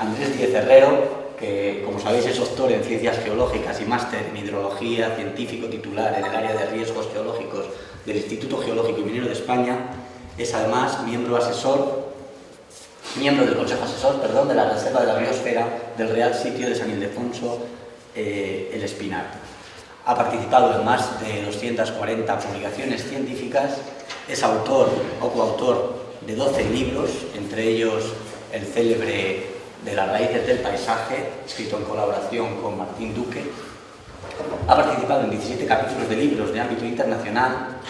Andrés Díez Herrero, que como sabéis es doctor en Ciencias Geológicas y máster en Hidrología, científico titular en el área de riesgos geológicos del Instituto Geológico y Minero de España, es además miembro del Consejo Asesor de la Reserva de la Biosfera del Real Sitio de San Ildefonso El Espinar. Ha participado en más de 240 publicaciones científicas, es autor o coautor de 12 libros, entre ellos el célebre De las raíces del paisaje, escrito en colaboración con Martín Duque. Ha participado en 17 capítulos de libros de ámbito internacional,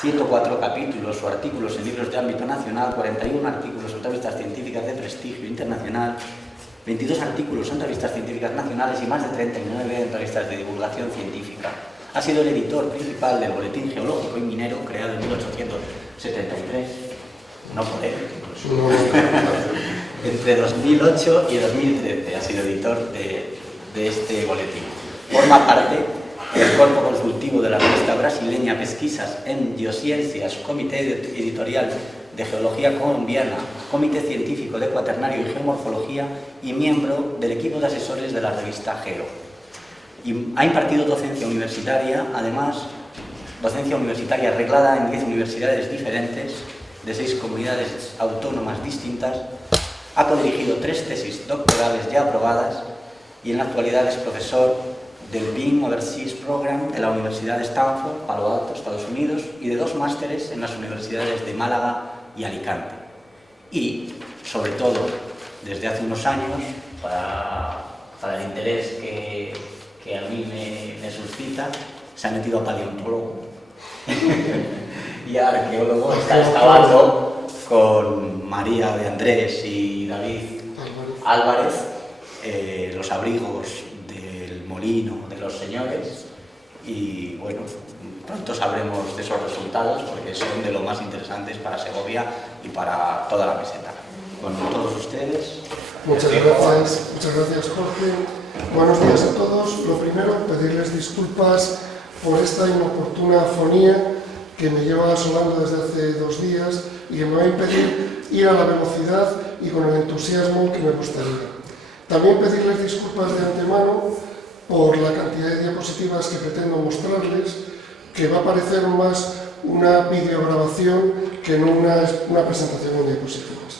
104 capítulos o artículos en libros de ámbito nacional, 41 artículos en revistas científicas de prestigio internacional, 22 artículos en revistas científicas nacionales y más de 39 en revistas de divulgación científica. Ha sido el editor principal del Boletín Geológico y Minero, creado en 1873, no por él, entre 2008 y 2013 ha sido editor de este boletín. Forma parte del cuerpo consultivo de la revista brasileña Pesquisas en Geociencias, Comité Editorial de Geología Colombiana, Comité Científico de Cuaternario y Geomorfología y miembro del equipo de asesores de la revista Geo. Y ha impartido docencia universitaria, además, docencia universitaria reglada en 10 universidades diferentes, de 6 comunidades autónomas distintas. Ha codirigido 3 tesis doctorales ya aprobadas y en la actualidad es profesor del BEAM Overseas Program de la Universidad de Stanford, Palo Alto, Estados Unidos, y de 2 másteres en las universidades de Málaga y Alicante. Y, sobre todo, desde hace unos años, para el interés que a mí me suscita, se ha metido a paleontólogo y a arqueólogo. Está excavando con María de Andrés y David Álvarez los abrigos del molino de los señores, y bueno, pronto sabremos de esos resultados porque son de lo más interesantes para Segovia y para toda la meseta. Con todos ustedes. Muchas gracias Jorge. Buenos días a todos. Lo primero, pedirles disculpas por esta inoportuna afonía que me lleva asolando desde hace 2 días y que me va a impedir ir a la velocidad y con el entusiasmo que me gustaría. También pedirles disculpas de antemano por la cantidad de diapositivas que pretendo mostrarles, que va a parecer más una videograbación que no una presentación en diapositivas.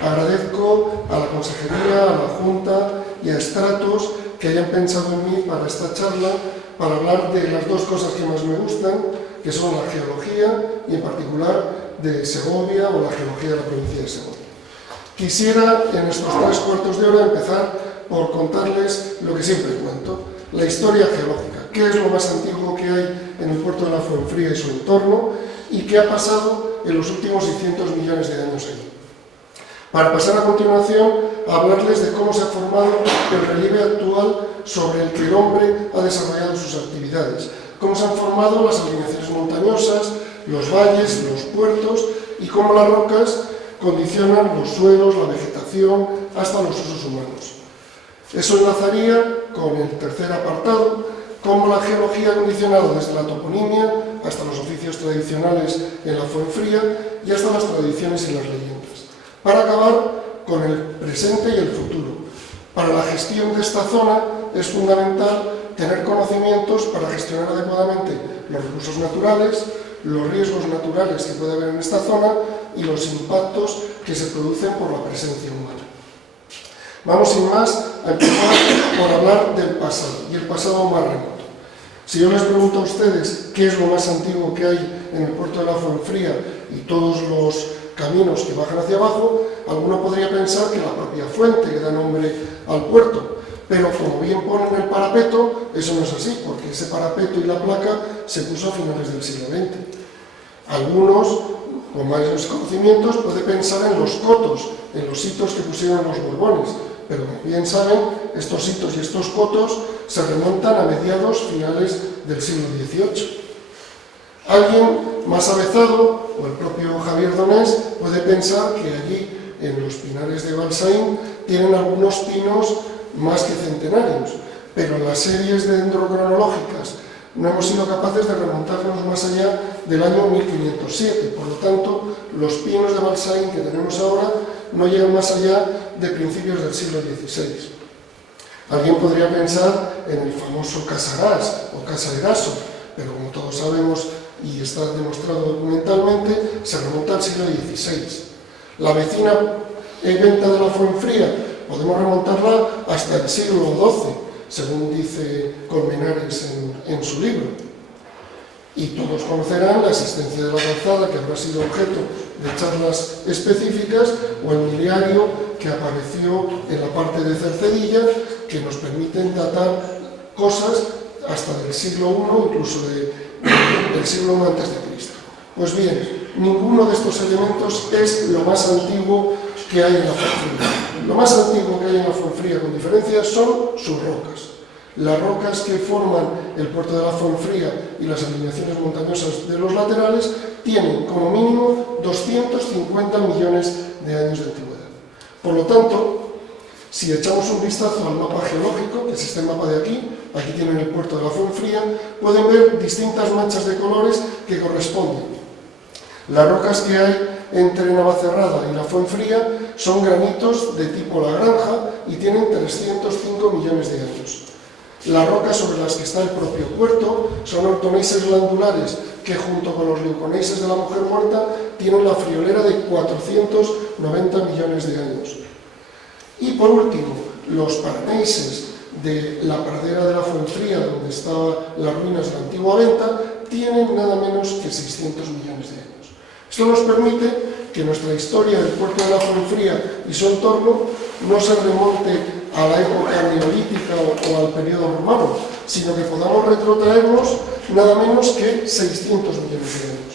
Agradezco a la Consejería, a la Junta y a Stratos que hayan pensado en mí para esta charla, para hablar de las 2 cosas que más me gustan, que son la geología y en particular de Segovia o la geología de la provincia de Segovia. Quisiera en estos 3/4 de hora empezar por contarles lo que siempre cuento, la historia geológica, qué es lo más antiguo que hay en el puerto de la Fuenfría y su entorno y qué ha pasado en los últimos 600 millones de años ahí. Para pasar a continuación a hablarles de cómo se ha formado el relieve actual sobre el que el hombre ha desarrollado sus actividades, cómo se han formado las alineaciones montañosas, los valles, los puertos y cómo las rocas condicionan los suelos, la vegetación, hasta los usos humanos. Eso enlazaría con el tercer apartado, cómo la geología ha condicionado desde la toponimia hasta los oficios tradicionales en la Fuenfría y hasta las tradiciones y las leyendas, para acabar con el presente y el futuro. Para la gestión de esta zona es fundamental tener conocimientos para gestionar adecuadamente los recursos naturales, los riesgos naturales que puede haber en esta zona y los impactos que se producen por la presencia humana. Vamos sin más a empezar por hablar del pasado, y el pasado más remoto. Si yo les pregunto a ustedes qué es lo más antiguo que hay en el puerto de la Fuenfría y todos los caminos que bajan hacia abajo, alguno podría pensar que la propia fuente que da nombre al puerto, pero como bien pone en el parapeto, eso no es así, porque ese parapeto y la placa se puso a finales del siglo XX. Algunos, con mayores conocimientos, pueden pensar en los cotos, en los hitos que pusieron los borbones, pero como bien saben, estos hitos y estos cotos se remontan a mediados finales del siglo XVIII. Alguien más avezado, o el propio Javier Donés, puede pensar que allí, en los pinares de Balsaín, tienen algunos pinos más que centenarios, pero en las series dendrocronológicas no hemos sido capaces de remontarnos más allá del año 1507. Por lo tanto, los pinos de Balsaín que tenemos ahora no llegan más allá de principios del siglo XVI. Alguien podría pensar en el famoso Casarás o Casa Eraso, pero como todos sabemos y está demostrado documentalmente, se remonta al siglo XVI. La vecina venta de la Fuenfría podemos remontarla hasta el siglo XII, según dice Colmenares en su libro. Y todos conocerán la existencia de la calzada, que habrá sido objeto de charlas específicas, o el miliario que apareció en la parte de Cercedilla, que nos permiten datar cosas hasta del siglo I, incluso del siglo I a.C. Pues bien, ninguno de estos elementos es lo más antiguo que hay en la Fuenfría. Lo más antiguo que hay en la Fuenfría, con diferencia, son sus rocas. Las rocas que forman el puerto de la Fuenfría y las alineaciones montañosas de los laterales tienen como mínimo 250 millones de años de antigüedad. Por lo tanto, si echamos un vistazo al mapa geológico, que es este mapa de aquí tienen el puerto de la Fuenfría, pueden ver distintas manchas de colores que corresponden. Las rocas que hay entre Navacerrada y la Fuenfría son granitos de tipo La Granja y tienen 305 millones de años. Las rocas sobre las que está el propio puerto son ortoneises glandulares que, junto con los leuconeises de la mujer muerta, tienen la friolera de 490 millones de años. Y por último, los paraneises de la pradera de la Fuenfría, donde estaban las ruinas de la antigua venta, tienen nada menos que 600 millones de años. Esto nos permite que nuestra historia del puerto de la Fuenfría y su entorno no se remonte a la época neolítica o al periodo romano, sino que podamos retrotraernos nada menos que 600 millones de años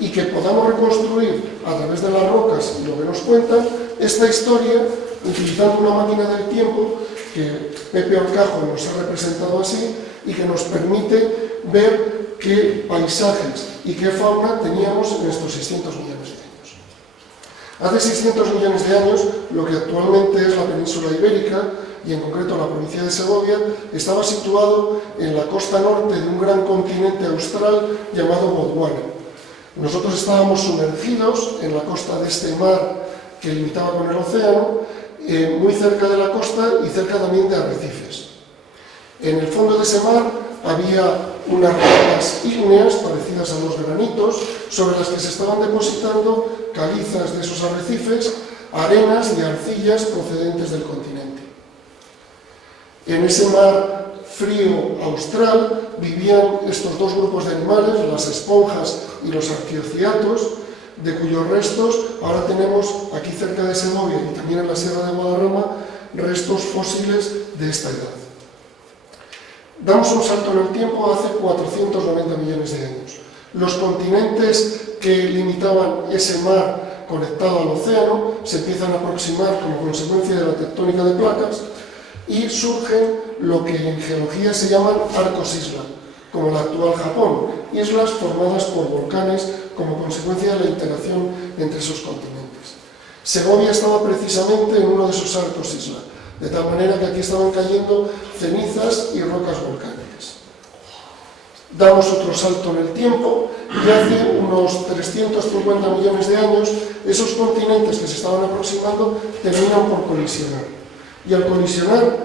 y que podamos reconstruir a través de las rocas y lo que nos cuentan esta historia utilizando una máquina del tiempo que Pepe Orcajo nos ha representado así y que nos permite ver qué paisajes y qué fauna teníamos en estos 600 millones de años. Hace 600 millones de años, lo que actualmente es la península ibérica, y en concreto la provincia de Segovia, estaba situado en la costa norte de un gran continente austral llamado Gondwana. Nosotros estábamos sumergidos en la costa de este mar que limitaba con el océano, muy cerca de la costa y cerca también de arrecifes. En el fondo de ese mar había unas rocas ígneas parecidas a los granitos sobre las que se estaban depositando calizas de esos arrecifes, arenas y arcillas procedentes del continente. En ese mar frío austral vivían estos dos grupos de animales, las esponjas y los arqueociatos, de cuyos restos ahora tenemos aquí cerca de Segovia y también en la Sierra de Guadarrama restos fósiles de esta edad. Damos un salto en el tiempo hace 490 millones de años. Los continentes que limitaban ese mar conectado al océano se empiezan a aproximar como consecuencia de la tectónica de placas y surgen lo que en geología se llaman arcos isla, como el actual Japón, islas formadas por volcanes como consecuencia de la interacción entre esos continentes. Segovia estaba precisamente en uno de esos arcos isla, de tal manera que aquí estaban cayendo cenizas y rocas volcánicas. Damos otro salto en el tiempo y hace unos 350 millones de años esos continentes que se estaban aproximando terminan por colisionar. Y al colisionar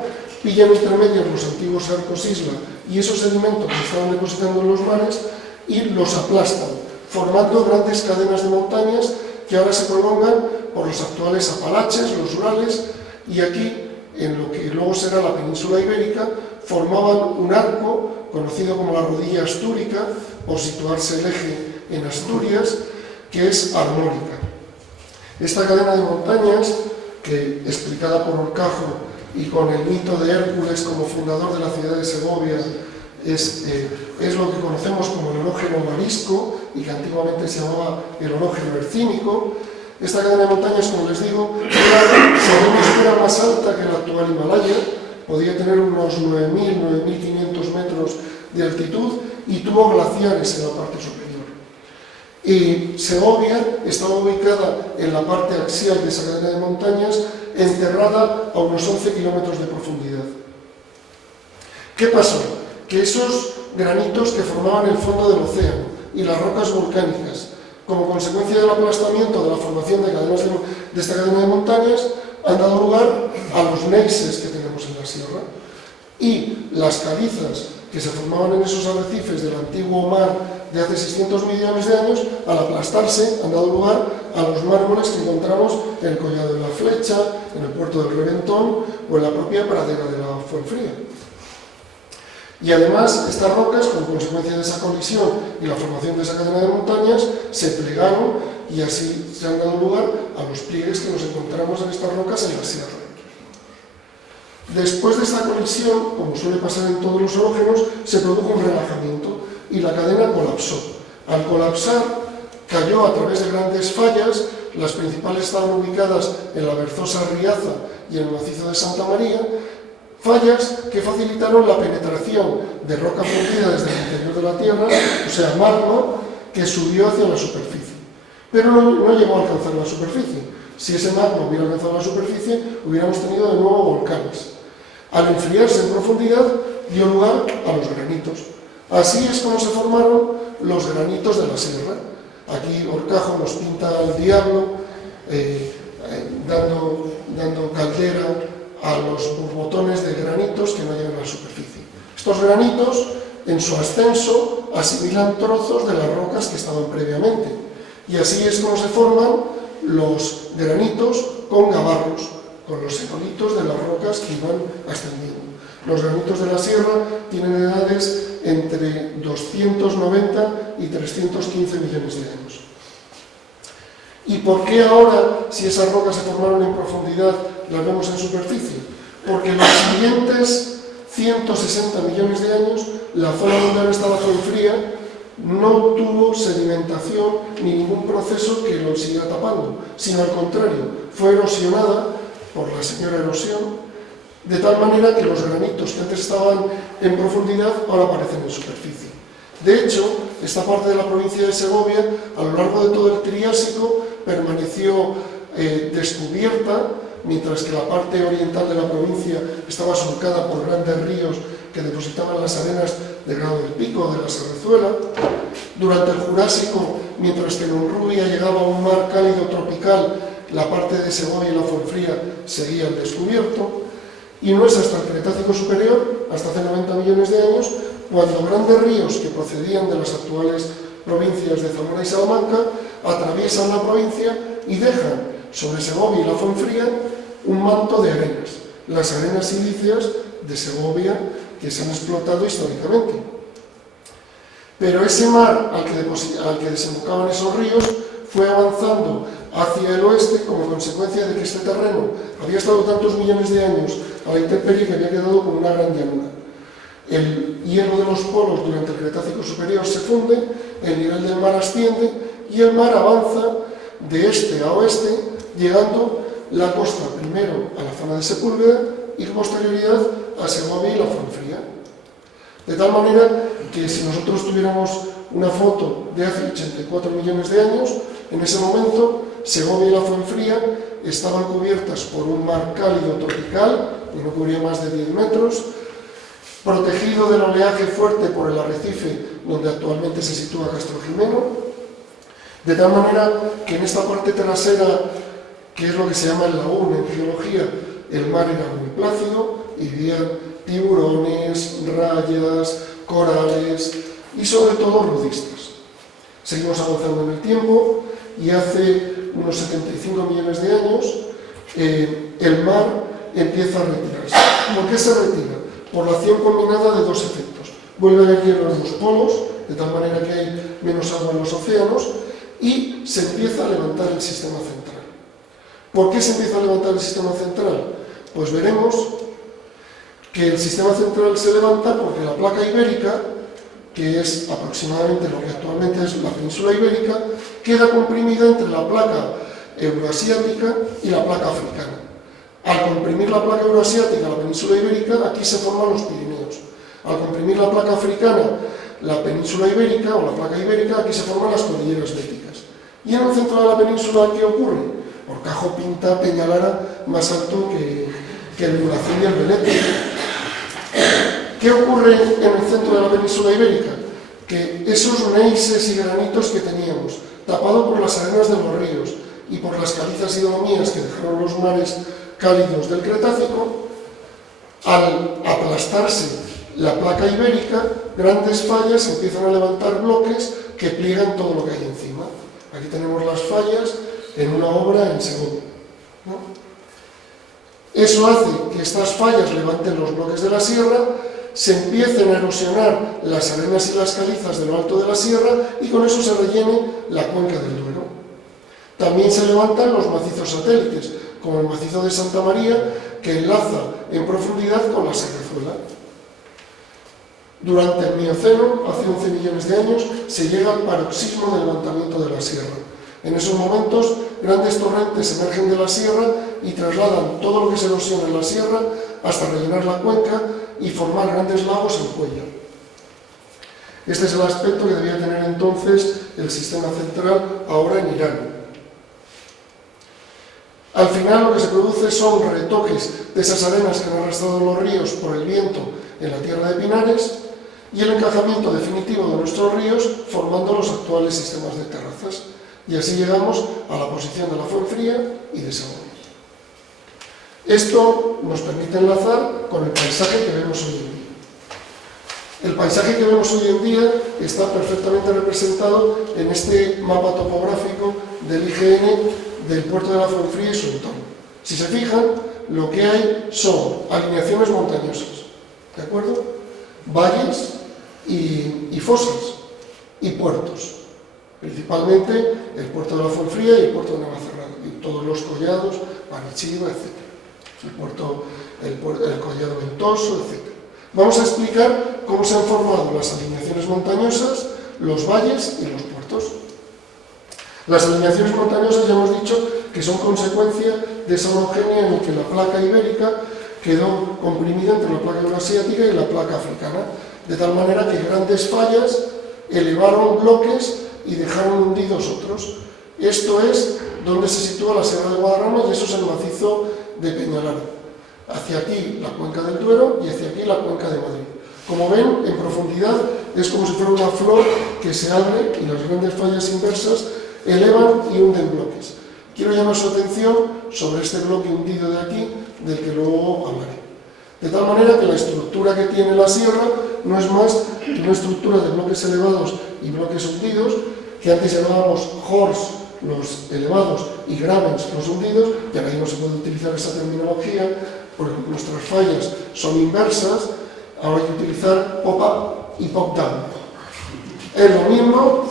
pillan entre medios los antiguos arcos isla y esos sedimentos que se estaban depositando en los mares y los aplastan, formando grandes cadenas de montañas que ahora se prolongan por los actuales Apalaches, los Urales, y aquí, en lo que luego será la península ibérica, formaban un arco conocido como la rodilla astúrica, por situarse el eje en Asturias, que es armórica. Esta cadena de montañas, que explicada por Orcajo y con el mito de Hércules como fundador de la ciudad de Segovia, es lo que conocemos como el orógeno marisco y que antiguamente se llamaba el orógeno hercínico. Esta cadena de montañas, como les digo, sabemos que era más alta que la actual Himalaya, podía tener unos 9.000, 9.500 metros de altitud y tuvo glaciares en la parte superior. Y Segovia estaba ubicada en la parte axial de esa cadena de montañas, enterrada a unos 11 kilómetros de profundidad. ¿Qué pasó? Que esos granitos que formaban el fondo del océano y las rocas volcánicas. Como consecuencia del aplastamiento de la formación de esta cadena de montañas, han dado lugar a los neises que tenemos en la sierra. Y las calizas que se formaban en esos arrecifes del antiguo mar de hace 600 millones de años, al aplastarse, han dado lugar a los mármoles que encontramos en el Collado de la Flecha, en el puerto del Reventón o en la propia pradera de la Fuenfría. Y además, estas rocas, como consecuencia de esa colisión y la formación de esa cadena de montañas, se plegaron y así se han dado lugar a los pliegues que nos encontramos en estas rocas en la sierra. Después de esta colisión, como suele pasar en todos los orógenos, se produjo un relajamiento y la cadena colapsó. Al colapsar, cayó a través de grandes fallas, las principales estaban ubicadas en la Berzosa Riaza y en el macizo de Santa María, fallas que facilitaron la penetración de roca fundida desde el interior de la Tierra, o sea, magma, que subió hacia la superficie. Pero no llegó a alcanzar la superficie. Si ese magma hubiera alcanzado la superficie, hubiéramos tenido de nuevo volcanes. Al enfriarse en profundidad, dio lugar a los granitos. Así es como se formaron los granitos de la sierra. Aquí Horcajo nos pinta al diablo dando caldera a los borbotones de granitos que no llegan a la superficie. Estos granitos, en su ascenso, asimilan trozos de las rocas que estaban previamente. Y así es como se forman los granitos con gabarros, con los ecolitos de las rocas que iban ascendiendo. Los granitos de la sierra tienen edades entre 290 y 315 millones de años. ¿Y por qué ahora, si esas rocas se formaron en profundidad, las vemos en superficie? Porque en los siguientes 160 millones de años, la zona donde ahora está la Fuenfría no tuvo sedimentación ni ningún proceso que lo siguiera tapando, sino al contrario, fue erosionada por la señora erosión, de tal manera que los granitos que antes estaban en profundidad ahora aparecen en superficie. De hecho, esta parte de la provincia de Segovia, a lo largo de todo el Triásico, permaneció descubierta, mientras que la parte oriental de la provincia estaba surcada por grandes ríos que depositaban las arenas del Grado del Pico o de la Serrezuela. Durante el Jurásico, mientras que en Honrubia llegaba un mar cálido tropical, la parte de Segovia y la Fuenfría seguía al descubierto. Y no es hasta el Cretácico superior, hasta hace 90 millones de años, cuando grandes ríos que procedían de las actuales provincias de Zamora y Salamanca atraviesan la provincia y dejan sobre Segovia y la Fuenfría un manto de arenas, las arenas silíceas de Segovia que se han explotado históricamente. Pero ese mar al que desembocaban esos ríos fue avanzando hacia el oeste como consecuencia de que este terreno había estado tantos millones de años a la intemperie que había quedado como una gran llanura. El hielo de los polos durante el Cretácico superior se funde, el nivel del mar asciende y el mar avanza de este a oeste, llegando la costa primero a la zona de Sepúlveda y con posterioridad a Segovia y la Fuenfría. De tal manera que si nosotros tuviéramos una foto de hace 84 millones de años, en ese momento Segovia y la Fuenfría estaban cubiertas por un mar cálido tropical, que no cubría más de 10 metros, protegido del oleaje fuerte por el arrecife donde actualmente se sitúa Castrojimeno, de tal manera que en esta parte trasera, que es lo que se llama el lagún en geología, el mar era muy plácido y vivían tiburones, rayas, corales y sobre todo rudistas. Seguimos avanzando en el tiempo y hace unos 75 millones de años el mar empieza a retirarse. ¿Por qué se retira? Por la acción combinada de dos efectos. Vuelve a haber hielo en los polos, de tal manera que hay menos agua en los océanos, y se empieza a levantar el sistema central. ¿Por qué se empieza a levantar el sistema central? Pues veremos que el sistema central se levanta porque la placa ibérica, que es aproximadamente lo que actualmente es la península ibérica, queda comprimida entre la placa euroasiática y la placa africana. Al comprimir la placa euroasiática, la península ibérica, aquí se forman los Pirineos. Al comprimir la placa africana, la península ibérica o la placa ibérica, aquí se forman las cordilleras béticas. Y en el centro de la península, ¿qué ocurre? Horcajo pinta Peñalara más alto que el Mulhacén y el Velete. ¿Qué ocurre en el centro de la península ibérica? Que esos neises y granitos que teníamos, tapados por las arenas de los ríos y por las calizas y dolomías que dejaron los mares cálidos del Cretácico, al aplastarse la placa ibérica, grandes fallas empiezan a levantar bloques que pliegan todo lo que hay encima. Aquí tenemos las fallas en una obra en Segovia, ¿no? Eso hace que estas fallas levanten los bloques de la sierra, se empiecen a erosionar las arenas y las calizas de lo alto de la sierra y con eso se rellene la cuenca del Duero. También se levantan los macizos satélites, como el macizo de Santa María, que enlaza en profundidad con la Serrezuela. Durante el Mioceno, hace 11 millones de años, se llega al paroxismo del levantamiento de la sierra. En esos momentos, grandes torrentes emergen de la sierra y trasladan todo lo que se erosiona en la sierra hasta rellenar la cuenca y formar grandes lagos en Cuéllar. Este es el aspecto que debía tener entonces el sistema central, ahora en Irán. Al final lo que se produce son retoques de esas arenas que han arrastrado los ríos por el viento en la tierra de pinares y el encajamiento definitivo de nuestros ríos formando los actuales sistemas de terrazas. Y así llegamos a la posición de la Fuenfría y de Segovia. Esto nos permite enlazar con el paisaje que vemos hoy en día. El paisaje que vemos hoy en día está perfectamente representado en este mapa topográfico del IGN del puerto de la Fuenfría y su entorno. Si se fijan, lo que hay son alineaciones montañosas, ¿de acuerdo? Valles y fosas y puertos. Principalmente el puerto de la Fuenfría y el puerto de Navacerrada, y todos los collados, Panichiva, etc. El collado ventoso, etc. Vamos a explicar cómo se han formado las alineaciones montañosas, los valles y los puertos. Las alineaciones montañosas ya hemos dicho que son consecuencia de esa orogenia en la que la placa ibérica quedó comprimida entre la placa euroasiática y la placa africana, de tal manera que grandes fallas elevaron bloques y dejaron hundidos otros. Esto es donde se sitúa la Sierra de Guadarrama y eso es el macizo de Peñalara. Hacia aquí la cuenca del Duero y hacia aquí la cuenca de Madrid. Como ven, en profundidad es como si fuera una flor que se abre y las grandes fallas inversas elevan y hunden bloques. Quiero llamar su atención sobre este bloque hundido de aquí, del que luego hablaré. De tal manera que la estructura que tiene la sierra no es más que una estructura de bloques elevados y bloques hundidos, que antes llamábamos hors, los elevados, y gravens, los hundidos, y ahora no se puede utilizar esa terminología, porque nuestras fallas son inversas, ahora hay que utilizar pop-up y pop-down. Es lo mismo,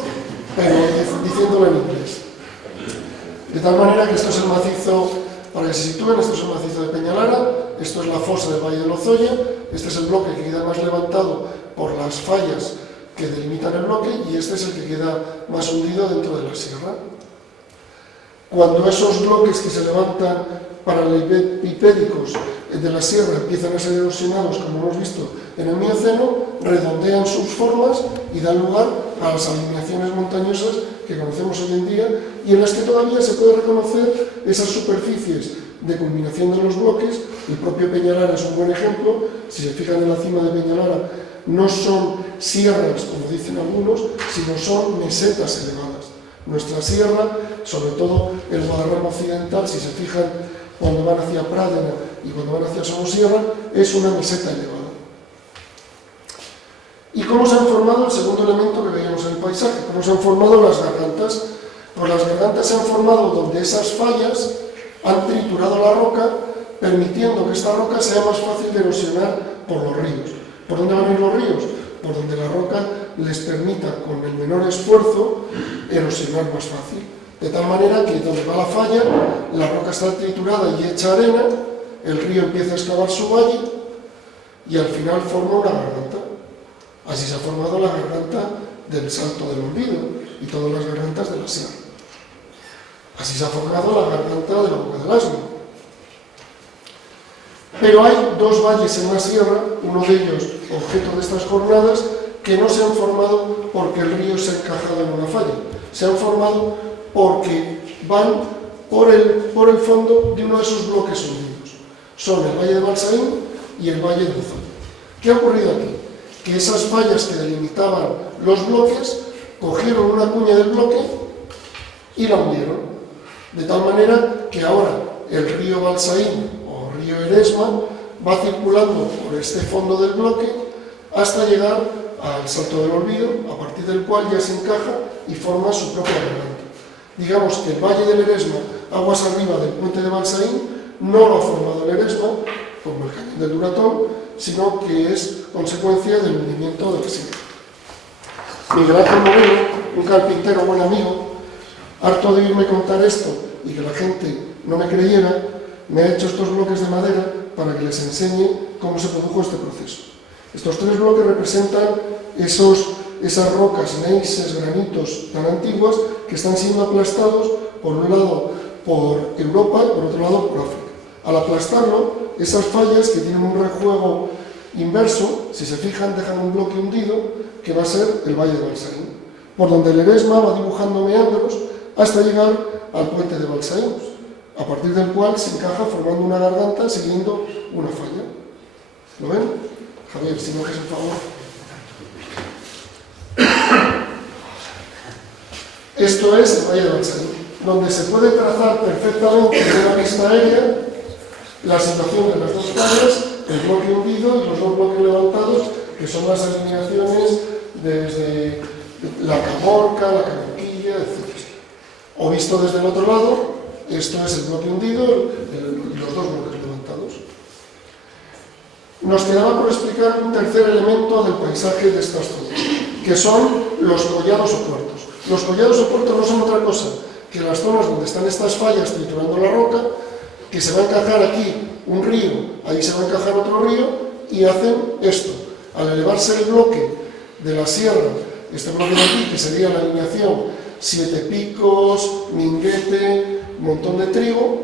pero diciéndolo en inglés. De tal manera que esto es el macizo, para que se sitúen, esto es el macizo de Peñalara, esto es la fosa del Valle de Lozoya, este es el bloque que queda más levantado por las fallas que delimitan el bloque y este es el que queda más hundido dentro de la sierra. Cuando esos bloques que se levantan paralelepípedicos de la sierra empiezan a ser erosionados, como hemos visto en el Mioceno, redondean sus formas y dan lugar a las alineaciones montañosas que conocemos hoy en día y en las que todavía se puede reconocer esas superficies de culminación de los bloques. El propio Peñalara es un buen ejemplo. Si se fijan en la cima de Peñalara, no son sierras, como dicen algunos, sino son mesetas elevadas. Nuestra sierra, sobre todo el Guadarrama occidental, si se fijan cuando van hacia Pradena y cuando van hacia Somosierra, es una meseta elevada. ¿Y cómo se han formado el segundo elemento que veíamos en el paisaje? ¿Cómo se han formado las gargantas? Pues las gargantas se han formado donde esas fallas han triturado la roca, permitiendo que esta roca sea más fácil de erosionar por los ríos. ¿Por dónde van a ir los ríos? Por donde la roca les permita, con el menor esfuerzo, erosionar más fácil. De tal manera que donde va la falla, la roca está triturada y hecha arena, el río empieza a excavar su valle y al final forma una garganta. Así se ha formado la garganta del Salto del Olvido y todas las gargantas de la sierra. Así se ha formado la garganta de la Boca del Asno. Pero hay dos valles en la sierra, uno de ellos objeto de estas jornadas, que no se han formado porque el río se ha encajado en una falla. Se han formado porque van por el fondo de uno de esos bloques hundidos. Son el Valle de Balsaín y el Valle de Lozoya. ¿Qué ha ocurrido aquí? que esas fallas que delimitaban los bloques cogieron una cuña del bloque y la hundieron. De tal manera que ahora el río Balsaín o río Eresma va circulando por este fondo del bloque hasta llegar al Salto del Olvido, a partir del cual ya se encaja y forma su propia garganta. Digamos que el valle del Eresma, aguas arriba del puente de Balsaín, no lo ha formado el Eresma, como el cañón del Duratón, sino que es consecuencia del hundimiento del Sierra. Miguel Ángel Moreno, un carpintero buen amigo, harto de oírme contar esto y que la gente no me creyera, me ha hecho estos bloques de madera para que les enseñe cómo se produjo este proceso. Estos 3 bloques representan esas rocas, neises, granitos tan antiguas que están siendo aplastados, por un lado por Europa y por otro lado por África. Al aplastarlo, esas fallas que tienen un rejuego inverso, si se fijan, dejan un bloque hundido que va a ser el Valle de Balsaín, por donde el Eresma va dibujando meandros hasta llegar al puente de Balsaín, a partir del cual se encaja formando una garganta siguiendo una falla. ¿Lo ven? Javier, si me haces el favor. Esto es el Valle de Balsaín, donde se puede trazar perfectamente en una vista aérea la situación de las dos fallas, el bloque hundido y los 2 bloques levantados, que son las alineaciones desde la Camorca, la Camoquilla, etc. O visto desde el otro lado, esto es el bloque hundido y los 2 bloques levantados. Nos quedaba por explicar un tercer elemento del paisaje de estas zonas, que son los collados o puertos. Los collados o puertos no son otra cosa que las zonas donde están estas fallas triturando la roca, que se va a encajar aquí un río, ahí se va a encajar otro río, y hacen esto. Al elevarse el bloque de la sierra, este bloque de aquí, que sería la alineación Siete Picos, Minguete, Montón de Trigo,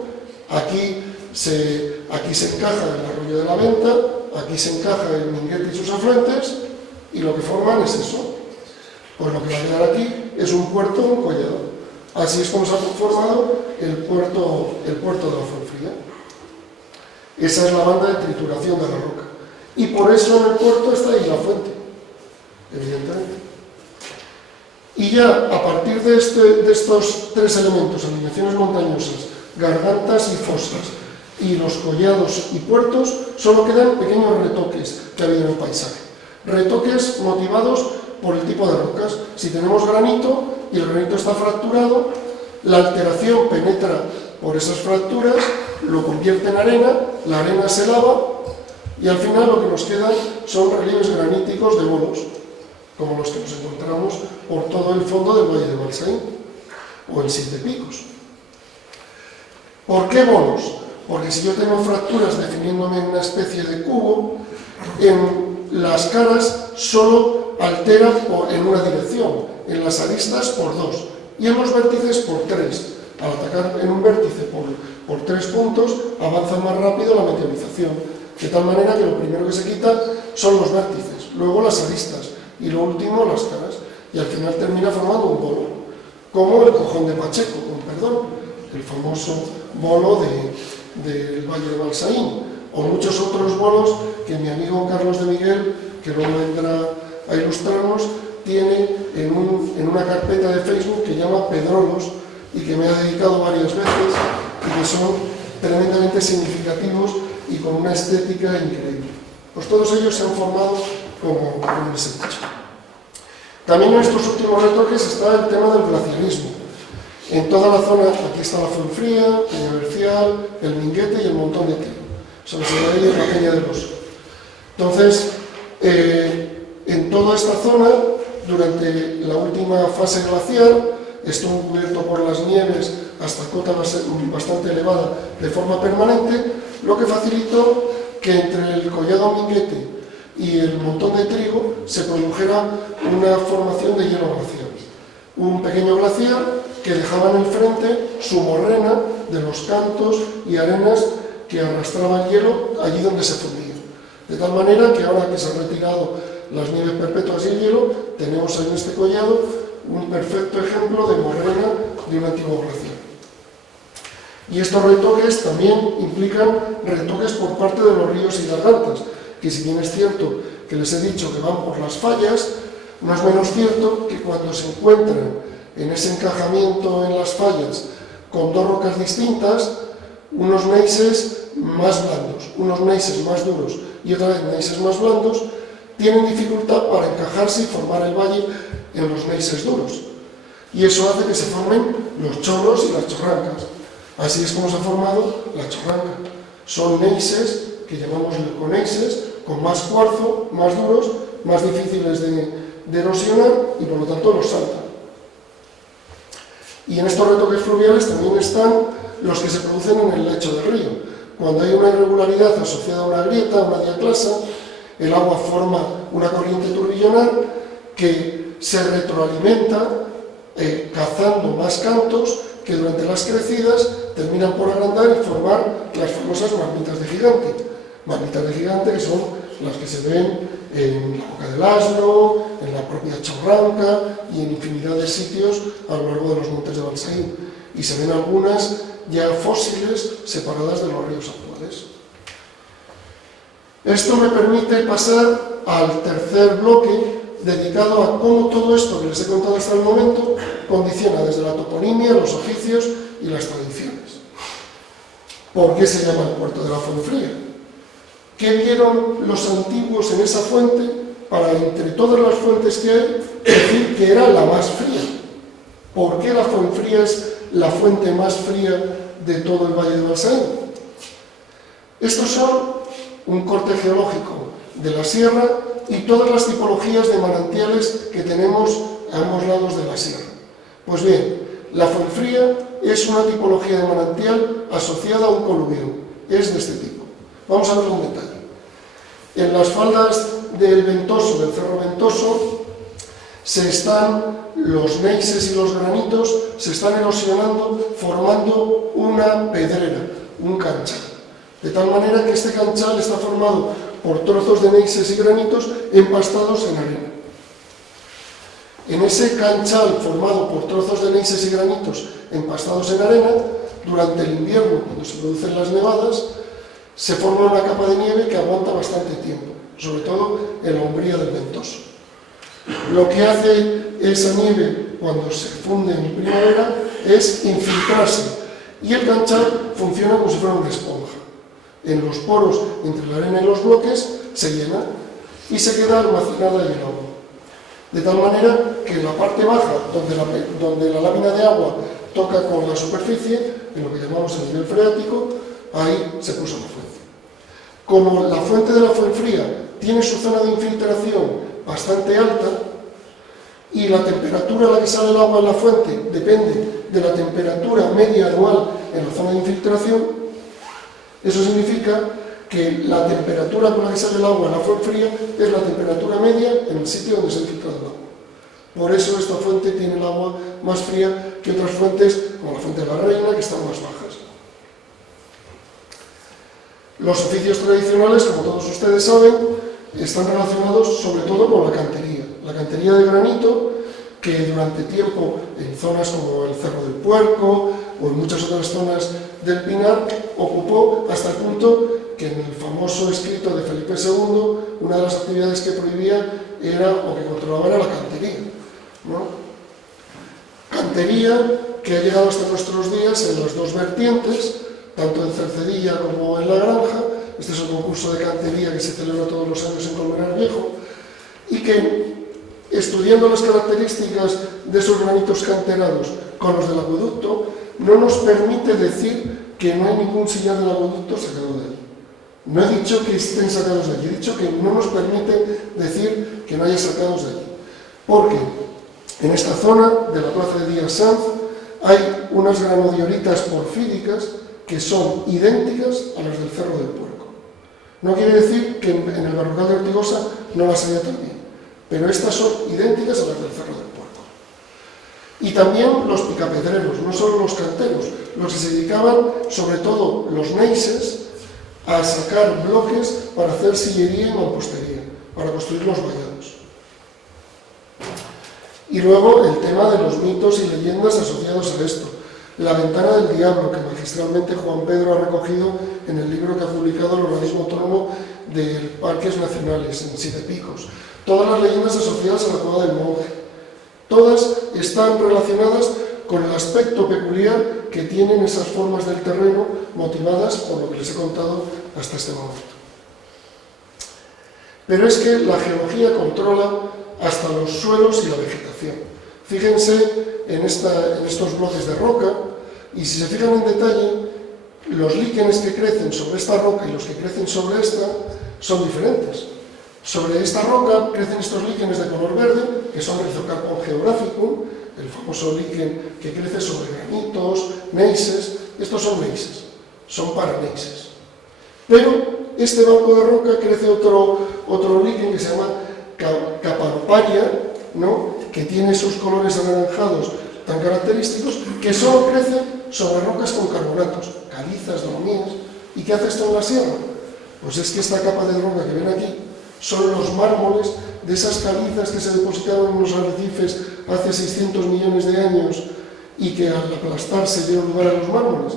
aquí se encaja el arroyo de la Venta, aquí se encaja el Minguete y sus afluentes, y lo que forman es eso. Pues lo que va a quedar aquí es un puerto, un collado. Así es como se ha formado el puerto de la Fuenfría. Esa es la banda de trituración de la roca. Y por eso en el puerto está ahí la fuente, evidentemente. Y ya a partir de estos 3 elementos, alineaciones montañosas, gargantas y fosas, y los collados y puertos, solo quedan pequeños retoques que ha habido en el paisaje. Retoques motivados por el tipo de rocas. Si tenemos granito y el granito está fracturado, la alteración penetra por esas fracturas, lo convierte en arena, la arena se lava y al final lo que nos quedan son relieves graníticos de bolos, como los que nos encontramos por todo el fondo del Valle de Balsaín o en Siete Picos. ¿Por qué bolos? Porque si yo tengo fracturas definiéndome en una especie de cubo, en las caras solo altera en una dirección, en las aristas por 2 y en los vértices por 3. Al atacar en un vértice por 3 puntos, avanza más rápido la meteorización, de tal manera que lo primero que se quita son los vértices, luego las aristas y lo último las caras, y al final termina formando un bolo, como el cojón de Pacheco, con perdón, el famoso bolo del Valle de Balsaín, o muchos otros bolos que mi amigo Carlos de Miguel, que luego vendrá a ilustrarnos, tiene en una carpeta de Facebook que llama Pedrolos y que me ha dedicado varias veces y que son tremendamente significativos y con una estética increíble. Pues todos ellos se han formado como les he dicho. También en estos últimos retoques está el tema del glaciarismo. En toda la zona, aquí está la Fuenfría, Peñavercial, el Minguete y el Montón de Trigo. Se les llama ahí la Peña del Oso. Entonces, en toda esta zona, durante la última fase glacial, estuvo cubierto por las nieves hasta cota bastante elevada de forma permanente, lo que facilitó que entre el collado Minguete y el Montón de Trigo se produjera una formación de hielo glacial. Un pequeño glaciar que dejaba en el frente su morrena de los cantos y arenas que arrastraba el hielo allí donde se fundía. De tal manera que ahora que se han retirado las nieves perpetuas y el hielo, tenemos en este collado un perfecto ejemplo de morrena de un antiguo glaciar. Y estos retoques también implican retoques por parte de los ríos y gargantas, que si bien es cierto que les he dicho que van por las fallas, no es menos cierto que cuando se encuentran en ese encajamiento en las fallas con dos rocas distintas, unos neises más blandos, unos neises más duros y otra vez neises más blandos, tienen dificultad para encajarse y formar el valle en los neises duros. Y eso hace que se formen los chorros y las chorrancas. Así es como se ha formado la chorranca. Son neises, que llamamos leuconeises, con más cuarzo, más duros, más difíciles de erosionar y por lo tanto los saltan. Y en estos retoques fluviales también están los que se producen en el lecho del río. Cuando hay una irregularidad asociada a una grieta, a una diaclasa, el agua forma una corriente turbillonal que se retroalimenta cazando más cantos que durante las crecidas terminan por agrandar y formar las famosas marmitas de gigante. Marmitas de gigante que son las que se ven en la boca del asno, en la propia chorranca y en infinidad de sitios a lo largo de los montes de Balsaín. Y se ven algunas ya fósiles separadas de los ríos actuales. Esto me permite pasar al tercer bloque dedicado a cómo todo esto que les he contado hasta el momento condiciona desde la toponimia, los oficios y las tradiciones. ¿Por qué se llama el puerto de la Fuenfría? ¿Qué vieron los antiguos en esa fuente para, entre todas las fuentes que hay, decir que era la más fría? ¿Por qué la Fuenfría es la fuente más fría de todo el Valle de Balsaín? Estos son un corte geológico de la sierra y todas las tipologías de manantiales que tenemos a ambos lados de la sierra. Pues bien, la Fuenfría es una tipología de manantial asociada a un coluvión, es de este tipo. Vamos a verlo en detalle. En las faldas del Ventoso, del Cerro Ventoso, los neises y los granitos se están erosionando formando una pedrera, un canchal. De tal manera que este canchal está formado por trozos de neises y granitos empastados en arena. En ese canchal formado por trozos de neises y granitos empastados en arena, durante el invierno, cuando se producen las nevadas, se forma una capa de nieve que aguanta bastante tiempo, sobre todo en la umbría del Ventoso. Lo que hace esa nieve cuando se funde en primavera es infiltrarse y el canchal funciona como si fuera una esponja. En los poros entre la arena y los bloques se llena y se queda almacenada en el agua. De tal manera que en la parte baja, donde la lámina de agua toca con la superficie, en lo que llamamos el nivel freático, ahí se puso la fuente. Como la fuente de la Fuenfría tiene su zona de infiltración bastante alta y la temperatura a la que sale el agua en la fuente depende de la temperatura media anual en la zona de infiltración, eso significa que la temperatura con la que sale el agua en la Fuenfría es la temperatura media en el sitio donde se ha infiltrado el agua. Por eso esta fuente tiene el agua más fría que otras fuentes, como la fuente de la Reina, que están más bajas. Los oficios tradicionales, como todos ustedes saben, están relacionados sobre todo con la cantería. La cantería de granito, que durante tiempo en zonas como el Cerro del Puerco o en muchas otras zonas del Pinar, ocupó hasta el punto que en el famoso escrito de Felipe II, una de las actividades que prohibía era, o que controlaba, era la cantería, ¿no? Cantería que ha llegado hasta nuestros días en las dos vertientes, tanto en Cercedilla como en La Granja. Este es un concurso de cantería que se celebra todos los años en Colmenar Viejo y que, estudiando las características de esos granitos canterados con los del acueducto, no nos permite decir que no hay ningún sillar del acueducto sacado de allí. No he dicho que estén sacados de allí, he dicho que no nos permite decir que no haya sacados de allí. Porque en esta zona de la plaza de Díaz Sanz hay unas granodioritas porfíricas que son idénticas a las del Cerro del Puerco. No quiere decir que en el Barrocal de Ortigosa no las haya también, pero estas son idénticas a las del Cerro del Puerco. Y también los picapedreros, no solo los canteros, los que se dedicaban, sobre todo los neises, a sacar bloques para hacer sillería y mampostería, para construir los vallados. Y luego el tema de los mitos y leyendas asociados a esto. La ventana del diablo, que magistralmente Juan Pedro ha recogido en el libro que ha publicado el organismo autónomo de parques nacionales en Siete Picos, todas las leyendas asociadas a la cueva del monje, todas están relacionadas con el aspecto peculiar que tienen esas formas del terreno motivadas por lo que les he contado hasta este momento. Pero es que la geología controla hasta los suelos y la vegetación. Fíjense en estos bloques de roca, y si se fijan en detalle, los líquenes que crecen sobre esta roca y los que crecen sobre esta son diferentes. Sobre esta roca crecen estos líquenes de color verde, que son Rhizocarpon geographicum, el famoso líquen que crece sobre granitos, neises. Estos son neises, son paraneises. Pero este banco de roca crece otro líquen que se llama Capanoparia, ¿no?, que tiene esos colores anaranjados tan característicos, que solo crecen sobre rocas con carbonatos, calizas, dolomías. ¿Y qué hace esto en la sierra? Pues es que esta capa de roca que ven aquí son los mármoles de esas calizas que se depositaron en los arrecifes hace 600 millones de años y que al aplastarse dieron lugar a los mármoles.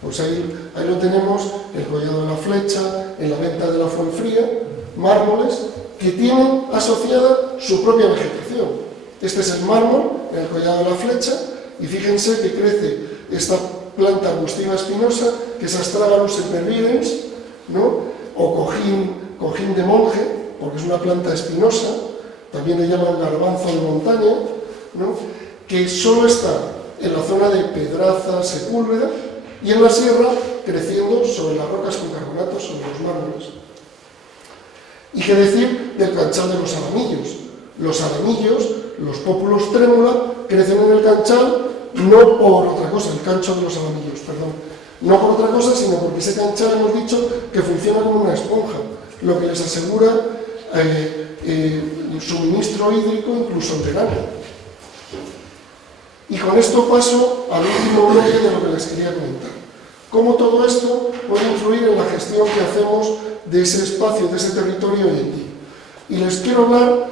Pues ahí lo tenemos, el Collado de la Flecha, en la venta de la Fuenfría, mármoles que tienen asociada su propia vegetación. Este es el mármol en el Collado de la Flecha, y fíjense que crece esta planta arbustiva espinosa, que es Astragalus sempervirens, ¿no?, o cojín de monje, porque es una planta espinosa, también le llaman garbanzo de montaña, ¿no?, que solo está en la zona de Pedraza, Sepúlveda, y en la sierra creciendo sobre las rocas con carbonatos, sobre los mármoles. ¿Y qué decir del canchal de los aramillos? Los aramillos, los pópulos trémula, crecen en el canchal no por otra cosa, el cancho de los aramillos, perdón, no por otra cosa, sino porque ese canchal hemos dicho que funciona como una esponja, lo que les asegura suministro hídrico incluso en verano. Y con esto paso al último bloque de lo que les quería comentar. Cómo todo esto puede influir en la gestión que hacemos de ese espacio, de ese territorio hoy en día. Y les quiero hablar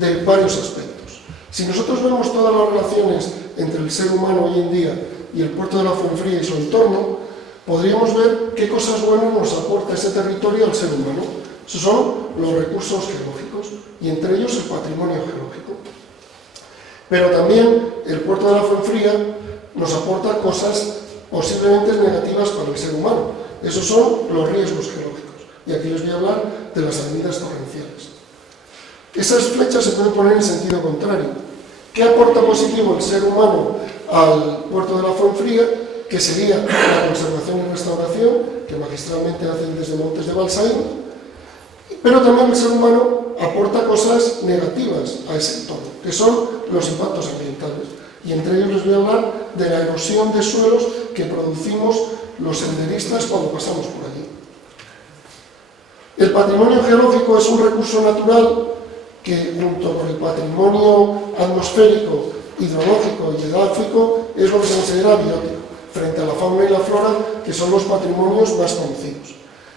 de varios aspectos. Si nosotros vemos todas las relaciones entre el ser humano hoy en día y el puerto de la Fuenfría y su entorno, podríamos ver qué cosas buenas nos aporta ese territorio al ser humano. Esos son los recursos geológicos, y entre ellos el patrimonio geológico. Pero también el puerto de la Fuenfría nos aporta cosas posiblemente negativas para el ser humano. Esos son los riesgos geológicos. Y aquí les voy a hablar de las avenidas torrenciales. Esas flechas se pueden poner en sentido contrario. ¿Qué aporta positivo el ser humano al puerto de la Fuenfría? Que sería la conservación y restauración, que magistralmente hacen desde Montes de Balsaín. Pero también el ser humano aporta cosas negativas a ese entorno, que son los impactos ambientales. Y entre ellos les voy a hablar de la erosión de suelos que producimos los senderistas cuando pasamos por allí. El patrimonio geológico es un recurso natural que, junto con el patrimonio atmosférico, hidrológico y edáfico, es lo que se considera biótico, frente a la fauna y la flora, que son los patrimonios más conocidos.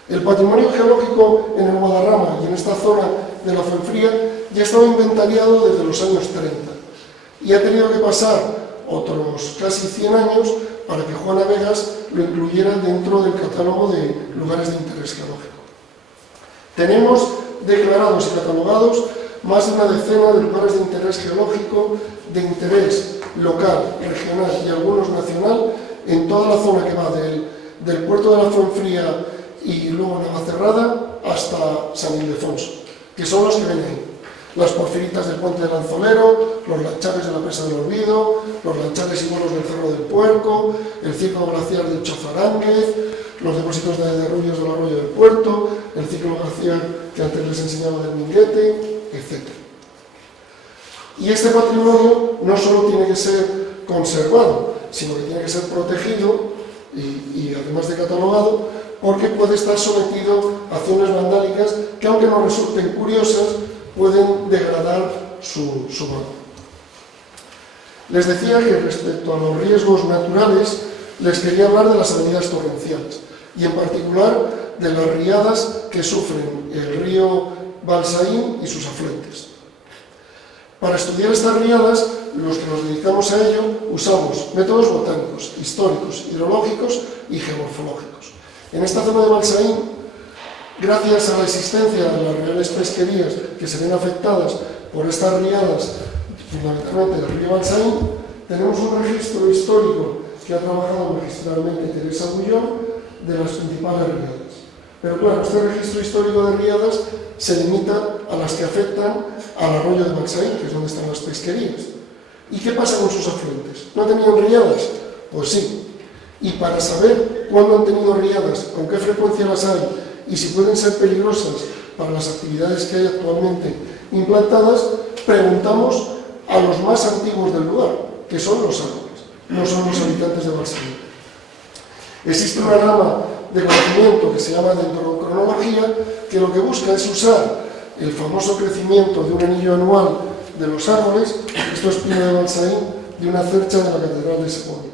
El patrimonio geológico en el Guadarrama y en esta zona de la Fuenfría ya estaba inventariado desde los años 30 y ha tenido que pasar otros casi 100 años para que Juana Vegas lo incluyera dentro del catálogo de lugares de interés geológico. Tenemos declarados y catalogados más de una decena de lugares de interés geológico, de interés local, regional y algunos nacional, en toda la zona que va del puerto de la Fuenfría y luego Navacerrada hasta San Ildefonso, que son los que ven ahí. Las porfiritas del puente del Anzolero, los lanchares de la presa del Olvido, los lanchares y bolos del Cerro del Puerco, el ciclo glaciar del Chozaránguez, los depósitos de derrubios del arroyo del Puerto, el ciclo glaciar que antes les enseñaba del Minguete, etc. Y este patrimonio no solo tiene que ser conservado, sino que tiene que ser protegido y además de catalogado, porque puede estar sometido a acciones vandálicas que, aunque nos resulten curiosas, pueden degradar su valor. Les decía que respecto a los riesgos naturales, les quería hablar de las avenidas torrenciales, y en particular de las riadas que sufren el río Balsaín y sus afluentes. Para estudiar estas riadas, los que nos dedicamos a ello, usamos métodos botánicos, históricos, hidrológicos y geomorfológicos. En esta zona de Balsaín Gracias a la existencia de las reales pesquerías que se ven afectadas por estas riadas, fundamentalmente del río Balsaín, tenemos un registro histórico que ha trabajado magistralmente Teresa Bullón de las principales riadas. Pero claro, este registro histórico de riadas se limita a las que afectan al arroyo de Balsaín, que es donde están las pesquerías. ¿Y qué pasa con sus afluentes? ¿No tenían riadas? Pues sí. Y para saber cuándo han tenido riadas, con qué frecuencia las hay y si pueden ser peligrosas para las actividades que hay actualmente implantadas, preguntamos a los más antiguos del lugar, que son los árboles, no son los habitantes de Balsaín. Existe una rama de conocimiento que se llama dendrocronología, que lo que busca es usar el famoso crecimiento de un anillo anual de los árboles, esto es pino de Balsaín, de una cercha de la Catedral de Segovia.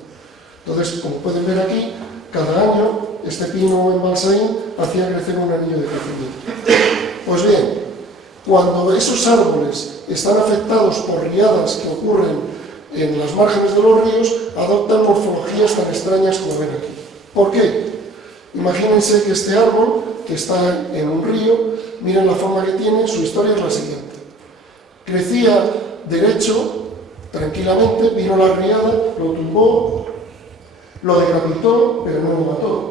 Entonces, como pueden ver aquí, cada año este pino en Balsaín hacía crecer un anillo de crecimiento. Pues bien, cuando esos árboles están afectados por riadas que ocurren en las márgenes de los ríos, adoptan morfologías tan extrañas como ven aquí. ¿Por qué? Imagínense que este árbol, que está en un río, miren la forma que tiene, su historia es la siguiente. Crecía derecho, tranquilamente, vino la riada, lo tumbó, lo decapitó, pero no lo mató.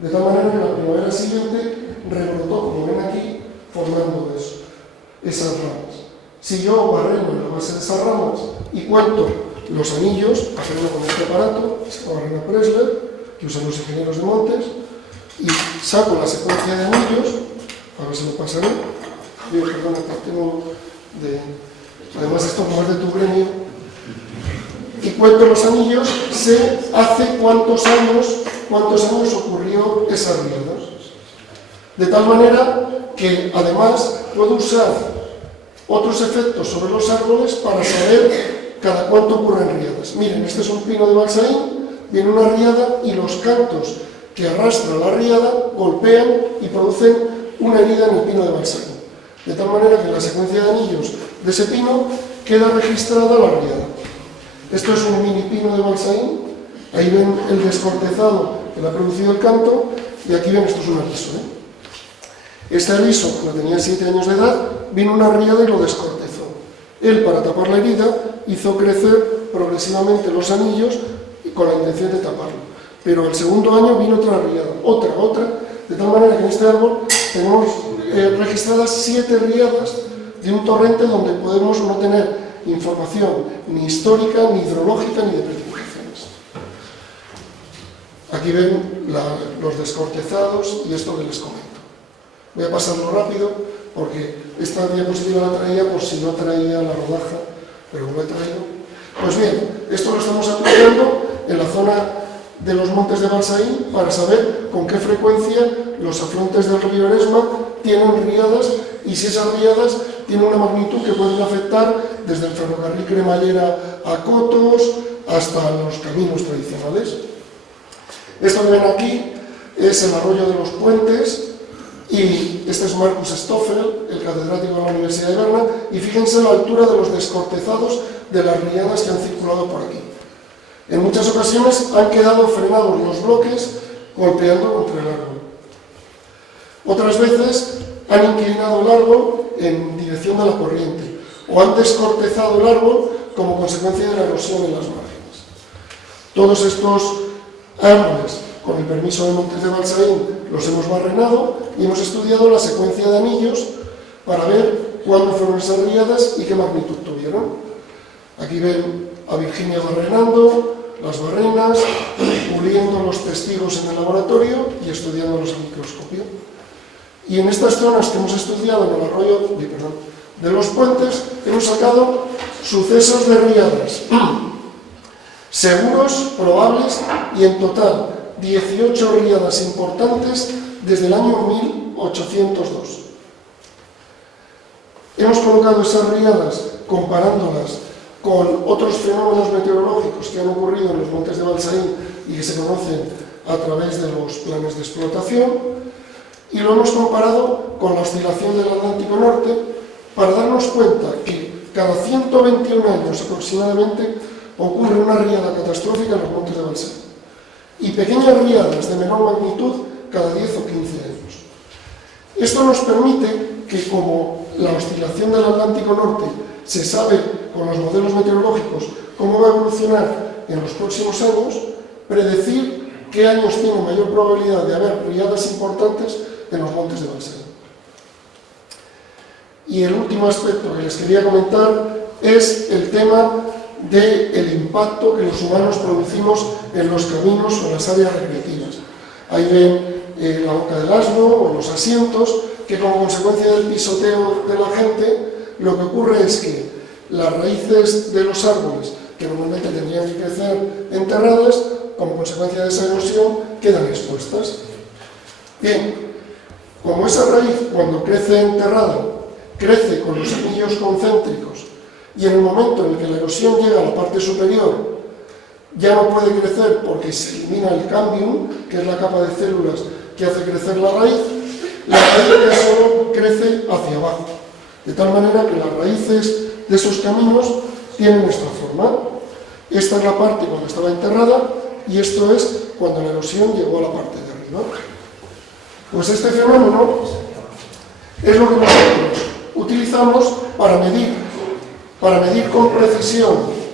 De tal manera que la primavera siguiente rebrotó, como ven aquí, formando esas ramas. Siguió barreno en la base de esas ramas y cuento los anillos, haciendo con este aparato, que se llama Barrena Presler, que usan los ingenieros de montes, y saco la secuencia de anillos, a ver si me pasaré. Dios, perdona, tengo de... Además, esto como es de tu gremio. Y cuento los anillos, sé hace cuántos años ocurrió esa riada. De tal manera que, además, puedo usar otros efectos sobre los árboles para saber cada cuánto ocurren riadas. Miren, este es un pino de Balsaín, viene una riada y los cantos que arrastra la riada golpean y producen una herida en el pino de Balsaín. De tal manera que en la secuencia de anillos de ese pino queda registrada la riada. Esto es un mini pino de Balsaín, ahí ven el descortezado que le ha producido el canto, y aquí ven, esto es un aliso. Este aliso, cuando tenía 7 años de edad, vino una riada y lo descortezó. Él, para tapar la herida, hizo crecer progresivamente los anillos con la intención de taparlo. Pero el segundo año vino otra riada, otra, de tal manera que en este árbol tenemos registradas 7 riadas de un torrente donde podemos no tener información ni histórica, ni hidrológica, ni de precipitaciones. Aquí ven los descortezados y esto que les comento. Voy a pasarlo rápido porque esta diapositiva la traía por si no traía la rodaja, pero lo he traído. Pues bien, esto lo estamos aplicando en la zona de los montes de Balsaín para saber con qué frecuencia los afluentes del río Eresma tienen riadas y si esas riadas tienen una magnitud que pueden afectar desde el ferrocarril Cremallera a Cotos hasta los caminos tradicionales. Esto que ven aquí es el arroyo de los Puentes y este es Marcus Stoffel, el catedrático de la Universidad de Berna, y fíjense la altura de los descortezados de las riadas que han circulado por aquí. En muchas ocasiones han quedado frenados los bloques golpeando contra el árbol. Otras veces han inclinado el árbol en dirección de la corriente o han descortezado el árbol como consecuencia de la erosión en las márgenes. Todos estos árboles, con el permiso de Montes de Balsaín, los hemos barrenado y hemos estudiado la secuencia de anillos para ver cuándo fueron esas riadas y qué magnitud tuvieron. Aquí ven a Virginia barrenando las barrenas, puliendo los testigos en el laboratorio y estudiándolos al microscopio. Y en estas zonas que hemos estudiado en el arroyo de los Puentes, hemos sacado sucesos de riadas seguros, probables y en total 18 riadas importantes desde el año 1802. Hemos colocado esas riadas comparándolas con otros fenómenos meteorológicos que han ocurrido en los montes de Balsaín y que se conocen a través de los planes de explotación, y lo hemos comparado con la oscilación del Atlántico Norte para darnos cuenta que cada 121 años aproximadamente ocurre una riada catastrófica en los montes de Balsaín y pequeñas riadas de menor magnitud cada 10 o 15 años. Esto nos permite que, como la oscilación del Atlántico Norte se sabe con los modelos meteorológicos cómo va a evolucionar en los próximos años, predecir qué años tiene mayor probabilidad de haber riadas importantes en los montes de Balsareny. Y el último aspecto que les quería comentar es el tema del impacto que los humanos producimos en los caminos o en las áreas recreativas. Ahí ven la boca del asno o los asientos, que como consecuencia del pisoteo de la gente, lo que ocurre es que las raíces de los árboles, que normalmente tendrían que crecer enterradas, como consecuencia de esa erosión, quedan expuestas. Bien, como esa raíz, cuando crece enterrada, crece con los anillos concéntricos, y en el momento en el que la erosión llega a la parte superior, ya no puede crecer porque se elimina el cambium, que es la capa de células que hace crecer la raíz ya solo crece hacia abajo. De tal manera que las raíces de esos caminos tienen esta forma. Esta es la parte cuando estaba enterrada y esto es cuando la erosión llegó a la parte de arriba. Pues este fenómeno es lo que nosotros utilizamos para medir con precisión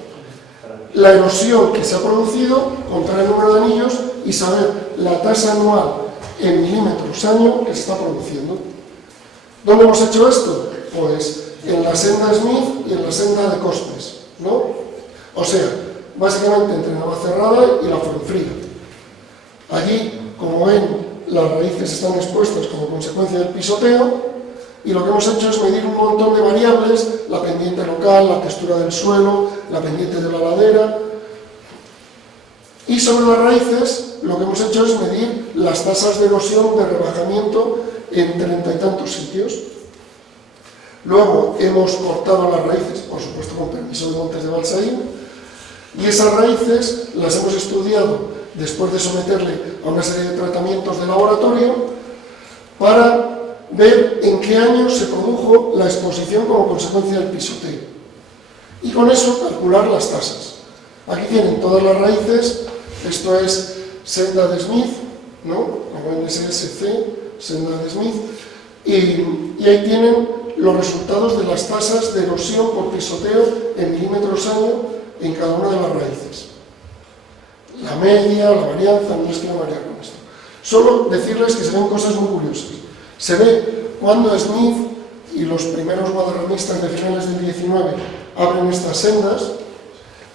la erosión que se ha producido, contar el número de anillos y saber la tasa anual en milímetros año que se está produciendo. ¿Dónde hemos hecho esto? Pues en la senda Smith y en la senda de Cospes, ¿no? O sea, básicamente entre Navacerrada y la Fuenfría. Allí, como ven, las raíces están expuestas como consecuencia del pisoteo, y lo que hemos hecho es medir un montón de variables, la pendiente local, la textura del suelo, la pendiente de la ladera, y sobre las raíces lo que hemos hecho es medir las tasas de erosión, de rebajamiento en 30 y tantos sitios. Luego hemos cortado las raíces, por supuesto con permiso de Montes de Balsareny, y esas raíces las hemos estudiado después de someterle a una serie de tratamientos de laboratorio para ver en qué año se produjo la exposición como consecuencia del pisoteo. Y con eso calcular las tasas. Aquí tienen todas las raíces, esto es senda de Smith, ¿no? Como en SSC, senda de Smith, y ahí tienen los resultados de las tasas de erosión por pisoteo en milímetros año en cada una de las raíces. La media, la varianza, no les quiero marear con esto. Solo decirles que se ven cosas muy curiosas. Se ve cuando Smith y los primeros guadarramistas de finales del 19 abren estas sendas,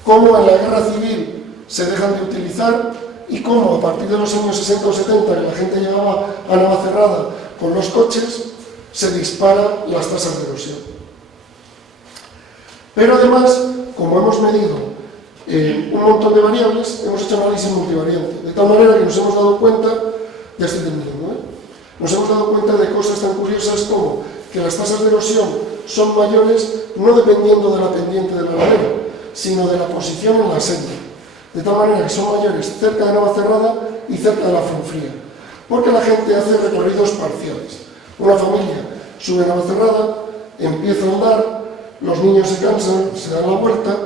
cómo en la guerra civil se dejan de utilizar y cómo a partir de los años 60 o 70, que la gente llegaba a Navacerrada con los coches, se disparan las tasas de erosión. Pero además, como hemos medido un montón de variables, hemos hecho análisis multivariante, de tal manera que nos hemos dado cuenta, ya estoy terminando, nos hemos dado cuenta de cosas tan curiosas como que las tasas de erosión son mayores no dependiendo de la pendiente de la ladera, sino de la posición en la senda. De tal manera que son mayores cerca de Navacerrada y cerca de la Fuenfría, porque la gente hace recorridos parciales. Una familia sube a Navacerrada, empieza a andar, los niños se cansan, se dan la vuelta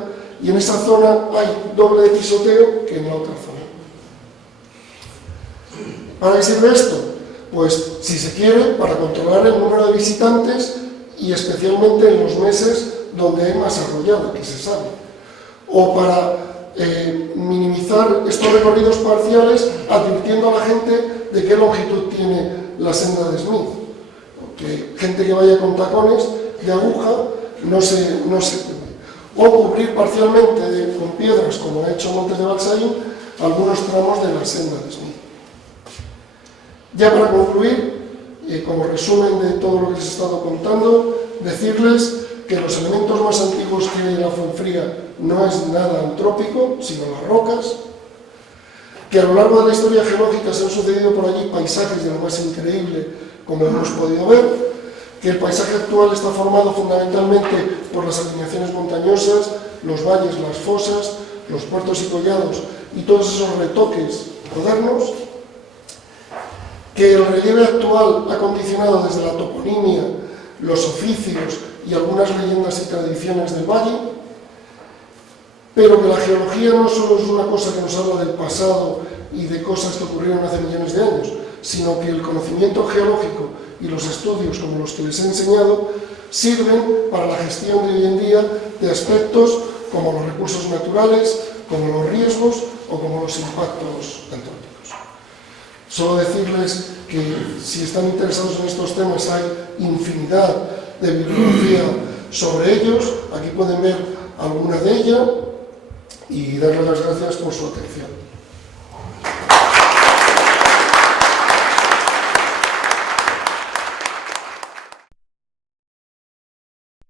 y en esa zona hay doble de pisoteo que en la otra zona. ¿Para qué sirve esto? Pues, si se quiere, para controlar el número de visitantes y especialmente en los meses donde hay más arrollada, que se sabe. O para minimizar estos recorridos parciales advirtiendo a la gente de qué longitud tiene la senda de Smith. Porque gente que vaya con tacones de aguja no se teme. O cubrir parcialmente con piedras, como ha hecho Montes de Balsareny, algunos tramos de la senda de Smith. Ya para concluir, como resumen de todo lo que les he estado contando, decirles que los elementos más antiguos que hay en la Fuenfría no es nada antrópico, sino las rocas, que a lo largo de la historia geológica se han sucedido por allí paisajes de lo más increíble, como hemos podido ver, que el paisaje actual está formado fundamentalmente por las alineaciones montañosas, los valles, las fosas, los puertos y collados y todos esos retoques modernos, que el relieve actual ha condicionado desde la toponimia, los oficios y algunas leyendas y tradiciones del valle, pero que la geología no solo es una cosa que nos habla del pasado y de cosas que ocurrieron hace millones de años, sino que el conocimiento geológico y los estudios como los que les he enseñado sirven para la gestión de hoy en día de aspectos como los recursos naturales, como los riesgos o como los impactos antrópicos. Solo decirles que si están interesados en estos temas hay infinidad de bibliografía sobre ellos, aquí pueden ver alguna de ella y darles las gracias por su atención.